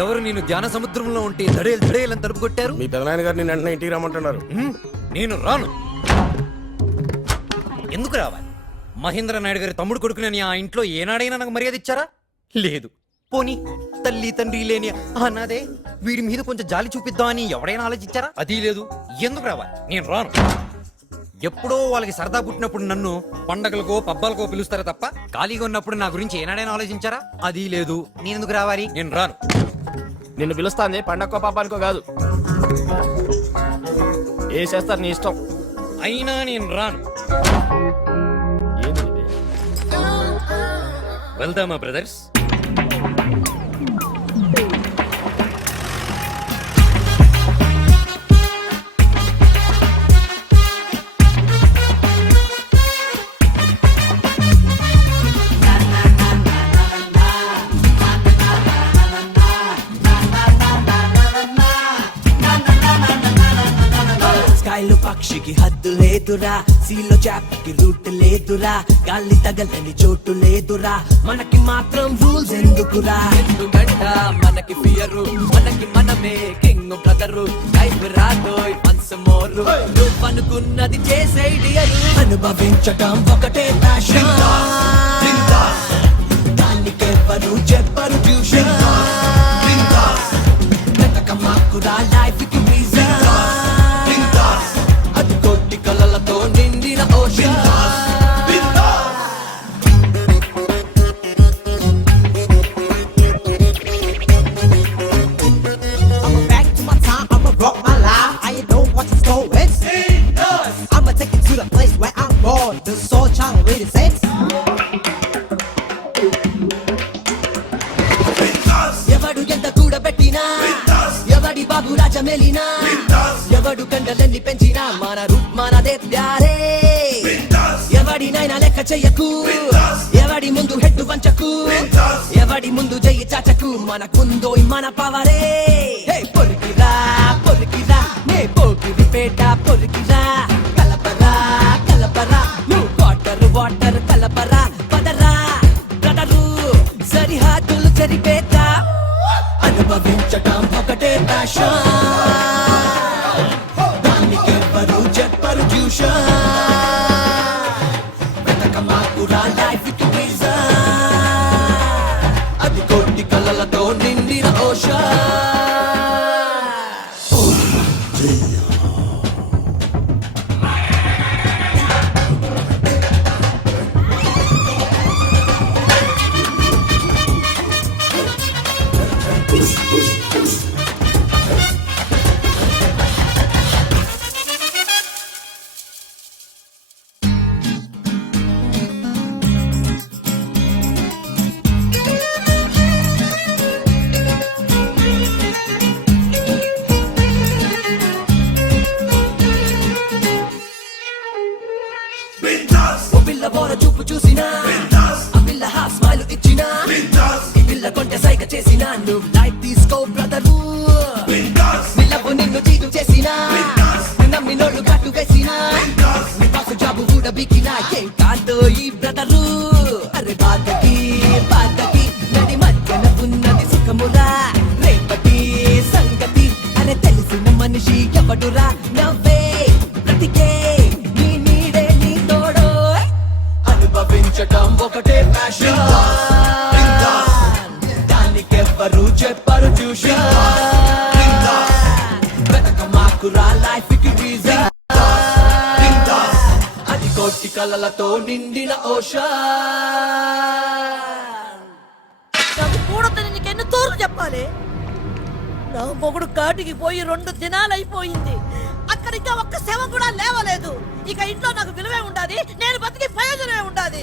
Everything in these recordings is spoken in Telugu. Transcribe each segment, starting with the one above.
ఎవరు నేను ధ్యాన సముద్రంలో ఉంటే ధడేలని తలుపు కొట్టారు? మీ పెదనాయన గారు నేను వెంటనే ఇంటికి రమ్మంటున్నారు. నేను రాను. ఎందుకు రావాలి? మహేంద్ర నాయుడు గారి తమ్ముడు కొడుకునని ఆ ఇంట్లో ఏనాడైనా నాకు మర్యాద ఇచ్చారా? లేదు. పోనీ తల్లి తండ్రి లేని అన్నదే వీడి మీద కొంచెం జాలి చూపిద్దామని ఎవడైనా ఆలోచించారా? అది లేదు. ఎందుకు రావాలి? నేను రాను. ఎప్పుడో వాళ్ళకి సరదా పుట్టినప్పుడు నన్ను పండగలకో పబ్బాలకో పిలుస్తారా తప్ప ఖాళీగా ఉన్నప్పుడు నా గురించి ఏనాడైనా ఆలోచించారా? అది లేదు. నేను ఎందుకు రావాలి? నేను రాను. నిన్ను పిలుస్తాంది పండక్కో పాపానికో కాదు. ఏ చేస్తారు నీ ఇష్టం. అయినా నేను రాను. ఏంది ఇది? వెళ్దామా బ్రదర్స్? స్కైలు పక్షికి హద్దు లేదురా, సీలో చాపకి రూట్ లేదురా, గాలి తగలని చోటు లేదురా, మనకి మాత్రం రూల్స్ ఎందుకురా? ఎందుకంట మనకి ఫియరు, మనకి మనమే కింగ్ బ్రదరు, లైఫ్ రాదోయ్ వన్స్ మోర్, నువ్వు అనుకున్నది చేసే డియరు, అనుభవించటం ఒకటే ప్యాషన్, దానికెవ్వరు చెప్పరు ట్యూషన్, బ్రతక మాకురా లైఫ్ కి రీజన్, అది కోటి కలలతో నిండిన ocean. I'ma back to my time, I'ma rock my life. I know what the score is. I'ma take you to the place where I'm born. The soul child really sex. ఎవడు ఎంత కూడబెట్టినా, ఎవడి బాబు రాజా మెలినా, ఎవడు కండలెన్ని పెంచినా, మన రూప్ మనదే ప్యారే, ఎవడినైనా లెక్క చెయ్యకు, ఎవడి ముందు హెడ్డు వంచకు, ఎవడి ముందు జయ్యి చాచకు, మనకుందో మన పవరే. పొలికిరా పొలికిరా, నే పోకిరి పేట పొలికిరా, కలపరా కలపరా, నువ్వు వాటర్ కలపరా, పదరా బ్రదరు, సరిహద్దులు చెరిపేట, అనుభవించటం ఒకటే ప్యాషన్, దానికెవ్వరు చెప్పరు ట్యూషన్, వెతక మాకురా లైఫ్ కి రీజన్, అది కోటి కలలతో నిండిన ఓషన్. పిల్ల బోర చూపు చూసినా, ఆ పిల్ల హాఫ్ స్మైల్ ఇచ్చినా, ఈ పిల్ల కొంచె సైగ చేసినా, నువ్వు లైట్ తీసుకో బ్రదరు, పిల్లకు నిన్ను చీటు చేసినా, నమ్మినోళ్ళు కట్టు వేసినా, నీ పాసు జాబు కూడా బికినా, ఏం కాదో ఈ బ్రదరు, అరే బాధకి బాధకి నడి మధ్యన ఉన్నది సుఖమురా, రేపటి సంగతి అరే తెలిసిన మనిషి ఎవడురా, నవ్వే బ్రతికే నీ నీడే నీ తోడో, అనుభవించటం ఒకటే ప్యాషన్, దానికెవ్వరు చెప్పరు ట్యూషన్, వెతక మాకురా లైఫ్ కి రీజన్, అది కోటి కలలతో నిండిన ఓషన్. నాకు కూడదని నీకు ఎన్ని తోర్లు చెప్పాలి? నా మొగుడు కాటికి పోయి 2 దినాలైపోయింది, అక్కడ ఇంకా ఒక్క శవం కూడా లేవలేదు, ఇక ఇంట్లో నాకు విలువే ఉండాది, నేను బతికి ప్రయోజనమే ఉండాది.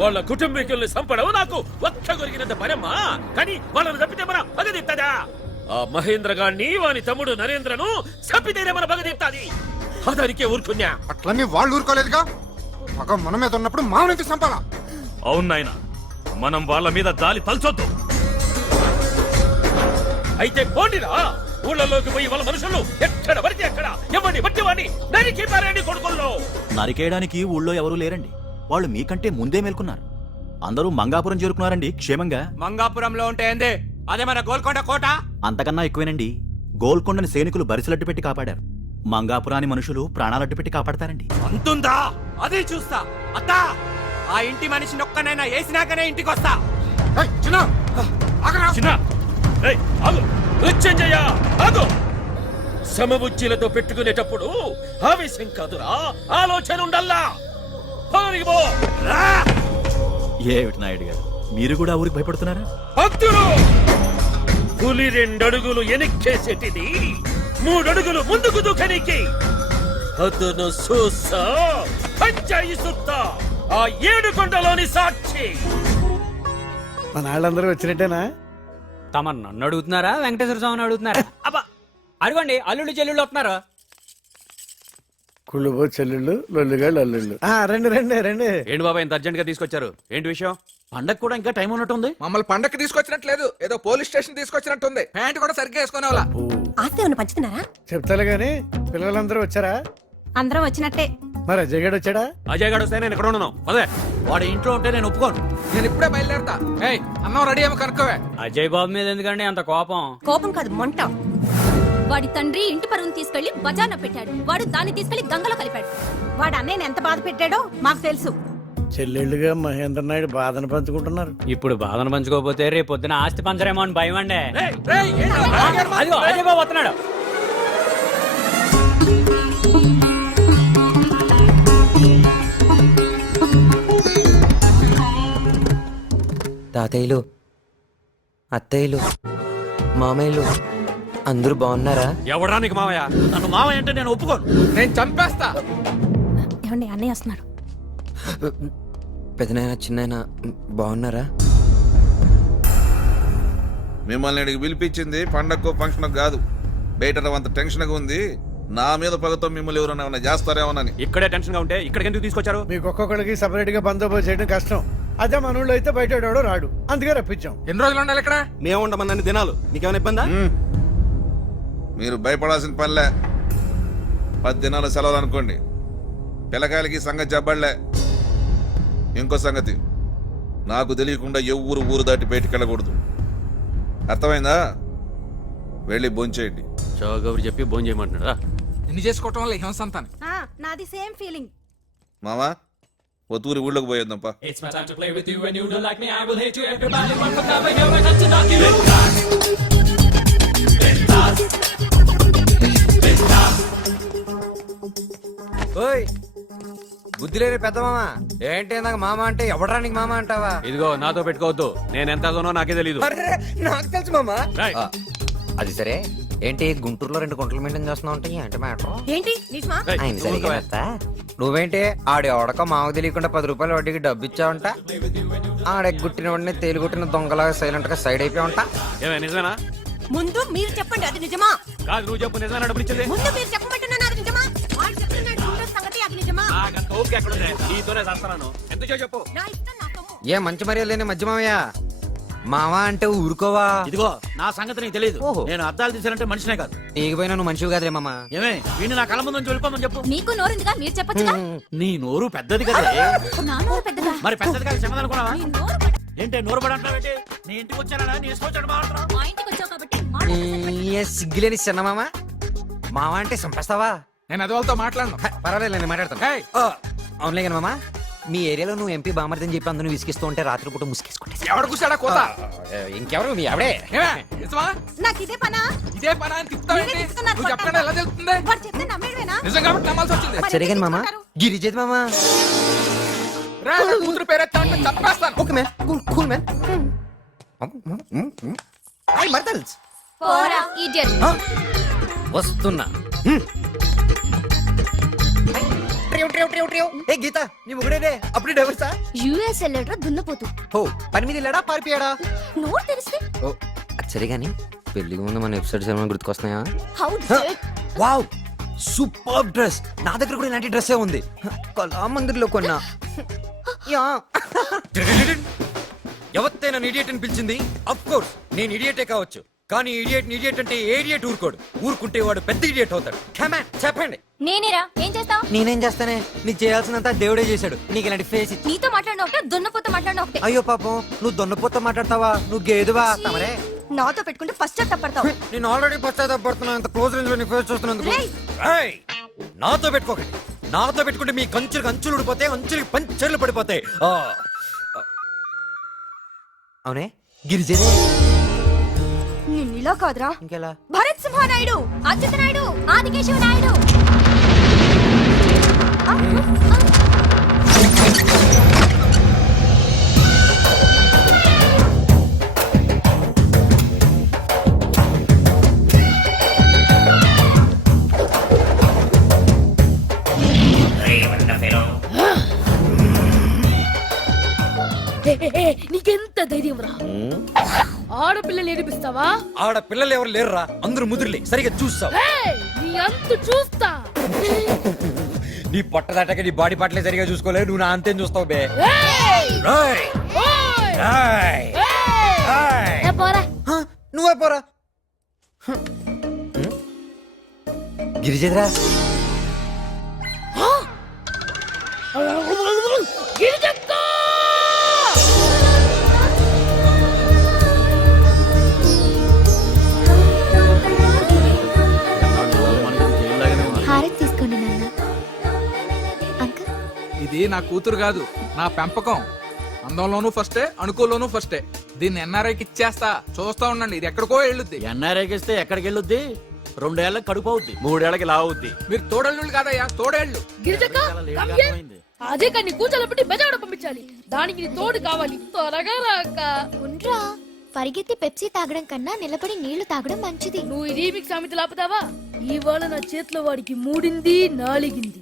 వాళ్ళ కుటుంబీకుల్ని చంపడం నాకు ఒక్క కొరిగినంత పనమ్మా, కానీ వాళ్ళని తప్పితే మన భగదిత్తదా? ఆ మహేంద్ర గాన్ని వాని తమ్ముడు నరేంద్రను చంపితేనే మన భగదిత్తాది. అతనికే ఊరుకున్నా. అట్లన్నీ వాళ్ళు ఊరుకోలేదుగా, మగ మన మీద ఉన్నప్పుడు మామూలు చంపాలా? అవును నాయన, మనం వాళ్ళ మీద జాలి తలచొద్దు. అయితే పోండిరా, ఊళ్ళలోకి పోయి వాళ్ళ మనుషులు ఎక్కడ పడితే ఎక్కడ ఎవరిని బట్టి వాడిని నరికి పారేయండి కొడుకుల్లో. నరికేయడానికి ఊళ్ళో ఎవరూ లేరండి. వాళ్ళు మీకంటే ముందే మేల్కొన్నారు. అందరూ మంగాపురం చేరుకున్నారండి క్షేమంగా. మంగాపురంలో ఉంటే ఏంది? అదే మన గోల్కొండ కోట. అంతకన్నా ఎక్కువేనండి. గోల్కొండని సైనికులు బరిసలడ్డు పెట్టి కాపాడారు. మంగాపురాని మనుషులు ప్రాణాలడ్డు పెట్టి కాపాడతారండి. అంతుందా? అది చూస్తా. అత్తా, ఆ ఇంటి మనిషిని ఒక్కనైనా వేసినాకనే ఇంటికి వస్తా. ఏయ్, చిన్న ఆగరా. చిన్న ఏయ్, ఆగు. మృత్యుంజయ, ఆగు. సమబుజ్జిలతో పెట్టుకునేటప్పుడు ఆవేశం కాదురా, ఆలోచన ఉండల్లా. పదవికి పో. రా. ఏమిటి నాయుడు గారు, మీరు కూడా ఊరికి భయపడుతున్నారా? భక్తులు, పులి 2 అడుగులు ఎనిక్కేసేటిది 3 అడుగులు ముందుకు దూకనికి. అతను చూసా పంచాయి సుత్తా, ఆ 7 కొండలోని సాక్షి. మన వాళ్ళందరూ వచ్చినట్టేనా? తమ నన్ను అడుగుతున్నారా వెంకటేశ్వర స్వామిని అడుగుతున్నారా? అబ్బా, అడగండి. అల్లుళ్ళు చెల్లుళ్ళు వస్తున్నారు. కుళ్ళుబో చెల్లెళ్ళు, లొల్లిగాళ్ళు అల్లుళ్ళు. రండి రండి రండి. ఏంటి బాబా ఇంత అర్జెంట్ గా తీసుకొచ్చారు? ఏంటి విషయం? పండగ కూడా ఇంకా టైం ఉన్నట్టుంది. మమ్మల్ని పండక్కి తీసుకొచ్చినట్లేదు, ఏదో పోలీస్ స్టేషన్ తీసుకొచ్చినట్టుంది. ప్యాంట్ కూడా సరిగ్గా వేసుకునే వాళ్ళ. ఆస్తి ఏమన్నా పంచుతున్నారా? చెప్తాలే గాని పిల్లలందరూ వచ్చారా? అందరం వచ్చినట్టే. మరి అజయ్ గడు వచ్చాడా? అజయ్ గారు వస్తే నేను ఎక్కడ ఉన్నాను? అదే వాడి ఇంట్లో ఉంటే నేను ఒప్పుకోను. నేను ఇప్పుడే బయలుదేరతా. ఏయ్, అన్నం రెడీ ఏమో కనుక్కోవే. అజయ్ బాబు మీద ఎందుకండి అంత కోపం? కోపం కాదు, మొంట. వాడి తండ్రి ఇంటి పరువును తీసుకెళ్లి బజార్లో పెట్టాడు. వాడు దాన్ని తీసుకెళ్లి గంగలో కలిపాడు. వాడు అన్నయ్యని ఎంత బాధ పెట్టాడో మాకు తెలుసు. చెల్లెళ్ళుగా మహేంద్ర నాయుడు బాధను పంచుకుంటున్నారు. ఇప్పుడు బాధను పంచుకోకపోతే రేపు పొద్దున ఆస్తి పంచరేమో అని భయం అండి. రేయ్, ఏంట్రా, బయలుదేరు మా. అదిగో అజయ్ బాబు వస్తున్నాడు. తాతయ్యలు, అత్తయ్యలు, మామయ్యలు అందరూ బాగున్నారా? ఎవడా నీకు మావయ్య? నన్ను మావయ్య అంటే నేను ఒప్పుకోను. నేను చంపేస్తా. ఏమండి, అన్నయ్య వస్తున్నారు. పెదనాయన, చిన్నాయన బాగున్నారా? మిమ్మల్ని ఇక్కడికి పిలిపించింది పండగకో ఫంక్షన్ కాదు. బయట అంత టెన్షన్ గా ఉంది. నా మీద పగతో మిమ్మల్ని ఎవరైనా ఏమైనా చేస్తారేమోనని. ఇక్కడే టెన్షన్ గా ఉంటే ఇక్కడికి ఎందుకు తీసుకొచ్చారు? మీకు ఒక్కొక్కడికి సపరేట్ గా బందోబస్తు చేయడం కష్టం. అదే మన ఊళ్ళో అయితే బయట ఎవడో రాడు, అందుకే రప్పించాం. ఎన్ని రోజులు ఉండాలి ఇక్కడ? మేము ఉండమన్నన్ని దినాలు. నీకేమైనా ఇబ్బందా? మీరు భయపడాల్సిన పనిలే. 10 దినాల సెలవులు అనుకోండి. పిల్లకాయలకి సంగతి చెప్పబడలే. ఇంకో సంగతి, నాకు తెలియకుండా ఎవ్వరు ఊరు దాటి బయటికి వెళ్ళకూడదు. అర్థమైందా? వెళ్ళి భోంచేయండి. చౌగబరి చెప్పి భోజనం చేయమంటున్నాడా? నిన్ను చేసుకోవటం వల్ల హింసంతాను. నాది సేమ్ ఫీలింగ్. మామా, ఒత్తూరి ఊళ్ళోకి పోయేద్దాంపా. ఓయ్, బుద్ధి లేని పెద్ద మామ ఏంటి నాకు మామ అంటే ఎవడరా నీకు మామ అంటావా? ఇదిగో నాతో పెట్టుకోవద్దు. నేను ఎంత అదనో నాకే తెలీదు. అర్రే, నాకు తెలుసు మామ. రేయ్. అది సరే, ఏంటి గుంటూరులో 2 గుంటలు మెయింటైన్ చేస్తున్నావు అంటే ఏంటి మ్యాటర్? ఏంటి నిజమా? రేయ్, ఆయన నువ్వు సరిగ్గా ఊరుకోవే. చెప్తా. నువ్వేంటి ఆడి ఎవడకో మామకు తెలియకుండా 10 రూపాయలు వడ్డీకి డబ్బు ఇచ్చావంట. ఆడెగ్గుట్టిన వాడిని తేలిగుట్టిన దొంగలాగా సైలెంట్ గా సైడ్ అయిపోయి ఉంటా. ఏమే నిజమేనా? ముందు మీరు చెప్పండి, అది నిజమా? కాదు, నువ్వు చెప్పు. నిజమేనా డబ్బులు ఇచ్చేది? ముందు మీరు చెప్పమంటున్నాను, అది నిజమా? వాడు చెప్తున్నాడు ముందు సంగతి, అది నిజమా? నాకంత ఓపిక ఎక్కడుంది? నీతోనే చేస్తున్నాను. ఎంత చెప్పు. నా ఇష్టం, నా సొమ్ము. ఏ మంచి మర్యాద లేని మధ్య మామయ్య. మామ అంటే ఊరుకోవా? ఇదిగో నా సంగతి నీకు తెలియదు. ఓహో. నేను అద్దాలు తీసానంటే మనిషినే కాదు. నీకు పోయినా నువ్వు మనిషివి కాదులే మామ. ఏమే వీడిని నా కళ్ళ ముందు నుంచి వెళ్ళిపోమని చెప్పు. మీకు నోరుందిగా, మీరు చెప్పొచ్చుగా. నీ నోరు పెద్దది కదా. నా నోరు పెద్దదా? మరి పెద్దది కాదు చెప్పదనుకున్నావా? మీ నోరు పెద్ద- ఏంటి నోరు పడి అంటావేంటి? నీ ఇంటికి వచ్చానా? నీ ఇష్టం వచ్చాడు మాట్లాడుతున్నావు. మా ఇంటికి వచ్చావు కాబట్టి మాట్లాడతాను. ఏ సిగ్గులేని చిన్న మామ. మామ అంటే చంపేస్తావా? నేను అది వాళ్ళతో మాట్లాడను. పర్వాలేదు, నేను మాట్లాడతాను. ఏయ్. అవునులే కానీ మామ, మీ ఏరియాలో నువ్వు ఎంపీ బామర్దని చెప్పి అందరూ విసిగిస్తూ ఉంటే రాత్రిపూట ముసుకేసుకుంటే ఎవడు కూర్చాడా కోత? ఇంకెవరు మీ ఆవిడే? ఏమే, నిజమా? నాకు ఇదే పనా? ఇదే పని అని తిప్పుతావేంటి? మీరే తిప్పుతున్నారు, నువ్వు చెప్పకుండా ఎలా తెలుస్తుంది? వాడు చెప్తే నమ్మేడువేనా? నిజం కాబట్టి నమ్మాల్సి వచ్చింది. సరే కానీ మామ, గిరిజేది మామ. రా, నా కూతురు పేరెత్తామంటే చంపేస్తాను. Okay man, cool man. ఐ మర్దల్స్ పోరా ఇడియట్. వస్తున్నా. ఏ గీత, నీ ముగుడేనే అప్పుడే డైవర్సా? యుఎస్ వెళ్ళాడు దున్నపోతు. ఓ, పని మీద వెళ్ళాడా పారిపోయాడా? నోరు తెరిస్తే ఓ, అది సరే కానీ పెళ్లికి ముందు మన ఎపిసోడ్స్ ఏమైనా గుర్తుకొస్తున్నాయా? How wow, super dress. నా దగ్గర కూడా ఇలాంటి డ్రెస్సే ఉంది, కళామందిర్లో కొన్నా. యా. ఎవరితే నన్ను ఇడియట్ అని పిలిచింది? అఫ్ కోర్స్ నేను ఇడియటే కావచ్చు, కానీ ఇడియట్ అంటే ఏడియట్ ఊరుకోడు. ఊరుకుంటే వాడు పెద్ద ఇడియట్ అవుతాడు. కమాన్ చెప్పండి. నేనేరా ఏం చేస్తావు? నేనేం చేస్తానే, నీకు చేయాల్సినంత దేవుడే చేశాడు. నీకు ఇలాంటి ఫేస్ ఇచ్చి. నీతో మాట్లాడిన ఒకటే దున్నపోత మాట్లాడిన ఒకటే. అయ్యో పాపం, నువ్వు దొన్నపోతా మాట్లాడతావా? నువ్వు గేదువా? తమరే నాతో పెట్టుకుంటే ఫస్ట్ తప్పడతావు. నేను ఆల్రెడీ పశ్చాత్తాపడుతున్నా. అంత క్లోజ్ రేంజ్ లో నీ ఫేస్ చూస్తున్నందుకు. ఏయ్, నాతో పెట్టుకోకండి. నాతో పెట్టుకుంటే మీ కంచులకు అంచులు ఊడిపోతాయి, అంచులకి పంచెర్లు పడిపోతాయి. అవునే గిరిజనే. నిన్ను ఇలా కాదురా, ఇంకెలా? భరత్ సింహ నాయుడు, అచ్యుత నాయుడు, ఆదికేశవ నాయుడు. నీకెంత ధైర్యం రా? ఆడపిల్లలు ఏడిపిస్తావా? ఆడ పిల్లలు ఎవరు లేరురా, అందరూ ముదురులే. సరిగా చూస్తావు. నీ అంత చూస్తా. నీ పొట్ట దాటాక నీ బాడీ పాటలే సరిగా చూసుకోలేదు. నువ్వు నా అంతేం చూస్తావు బే. రేయ్! రేయ్! రేయ్! నువ్వే పోరా. గిరిజేద్రా, హారతి తీసుకోండి నాన్న. అంకుల్, ఇది నా కూతురు కాదు, నా పెంపకం. అందంలోనూ ఫస్టే, అణుకుల్లోనూ ఫస్టే. దీన్ని ఎన్ఆర్ఐకి ఇచ్చేస్తా, చూస్తా ఉండండి. ఇది ఎక్కడికో వెళ్ళుద్ది. ఎన్ఆర్ఐకి ఇస్తే ఎక్కడికి వెళ్ళొద్ది? 2 ఏళ్ళకి కడుపు అవుద్ది, 3 ఏళ్ళకి లావుద్ది. మీరు తోడళ్ళు కాదయ్యా, తోడేళ్ళు. గిరిజక్క, అదే కానీ కూర్చోలేపట్టి బెజవాడ పంపించాలి. దానికి నీ తోడు కావాలి. త్వరగా రాక. ఉండ్రా, పరిగెత్తి పెప్సీ తాగడం కన్నా నిలబడి నీళ్లు తాగడం మంచిది. నువ్వు ఈ రీమిక్స్ సామెత లాపుతావా? ఇవాళ నా చేతిలో వాడికి మూడింది, నాలిగింది.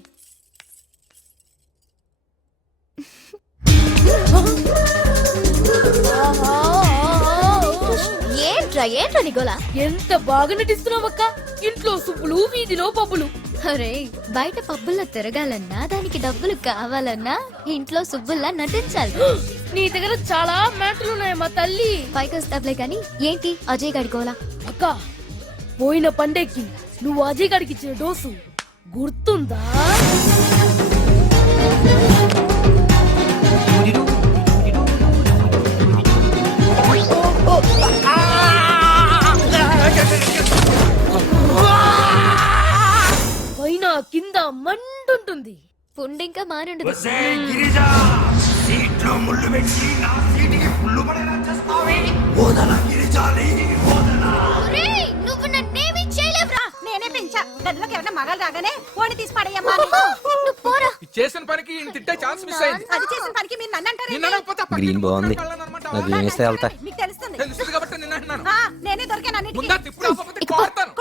ఏంట్రా నిగోలా? ఎంత బాగా నటిస్తున్నావక్క. ఇంట్లో సుబ్బులు, వీధిలో పబ్బులు. అరే, బయట పబ్బుల్లో తిరగాలన్నా, దానికి డబ్బులు కావాలన్నా ఇంట్లో సుబ్బుల్లా నటించాలి. నీ దగ్గర చాలా మ్యాటర్లు ఉన్నాయి మా తల్లి. పైకి వస్తావులే కానీ ఏంటి అజయ్ గడి గోలా? అక్క, పోయిన పండేకి నువ్వు అజయ్ గారికి ఇచ్చిన డోసు గుర్తుందా? పైన కింద మంటుంటుంది. పుండు ఇంకా మారుండదు. ఒరేయ్, నువ్వు నన్నేమీ చేయలేవురా. నేనే పెంచా. గదిలోకి ఎవరైనా మగాలు రాగానే ఓడి తీసి పడేయమ్మా. నువ్వు పోరా. చేసిన పనికి ఈయన తిట్టే ఛాన్స్ మిస్ అయింది. అది చేసిన పనికి మీరు నన్ను అంటారు. నిన్ను అనకపోతే ఆ పక్కింటి గ్రీన్ బాగుంది. కుక్కని కళ్ళనమాట. నాకు ఏం వేస్తే వెళ్తా. మీకు తెలుస్తుంది. తెలుస్తుంది కాబట్టి నిన్ను అంటున్నాను. నేనే దొరికాను అన్నిటికీ. ముందా తిప్పుడు అవ్వకపోతే కొడతాను.